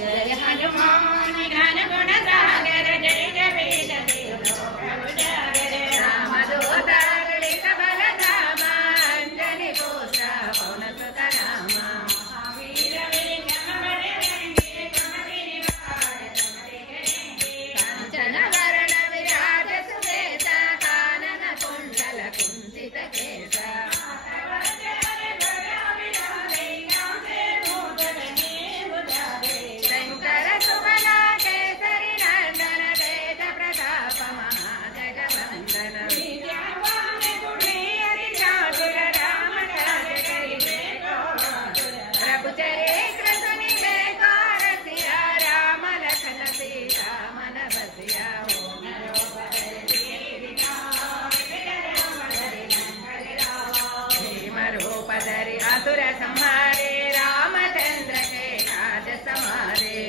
जय हनुमान ज्ञान गुण सागर जय कबीर देव प्रभु जागर राम दूत अगणित बल धामा अंजनी पुत्र पवन सुत नामा महावीर विक्रम बजरंगी कुमति निवार कुमति करेंगे कांचन वरण विराज सुवेश कानन कुंडल कुंचित केश असुर संहारे रामचंद्र के काज समारे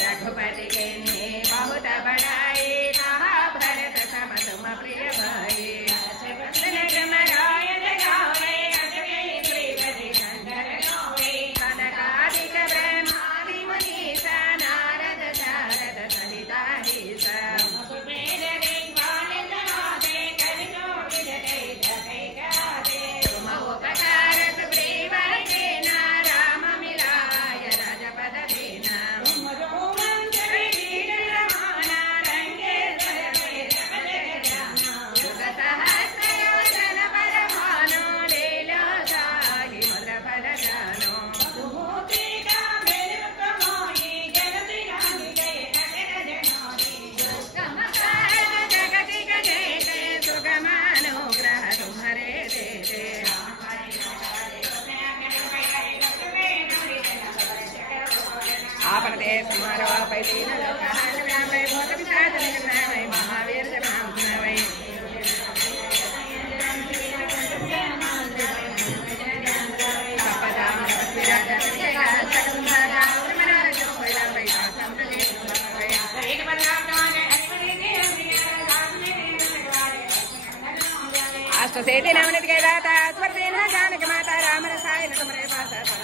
रघुपति के ने बहुत बड़ाई कहा भरत सम तुम प्रिय भाई कनकादिक ब्रह्मादि मुनीसा नारद शारद सहिता महावीर अष्ट से नवनीत के दाता स्वर्देन जानकी माता राम रसायन तुम्हारे पास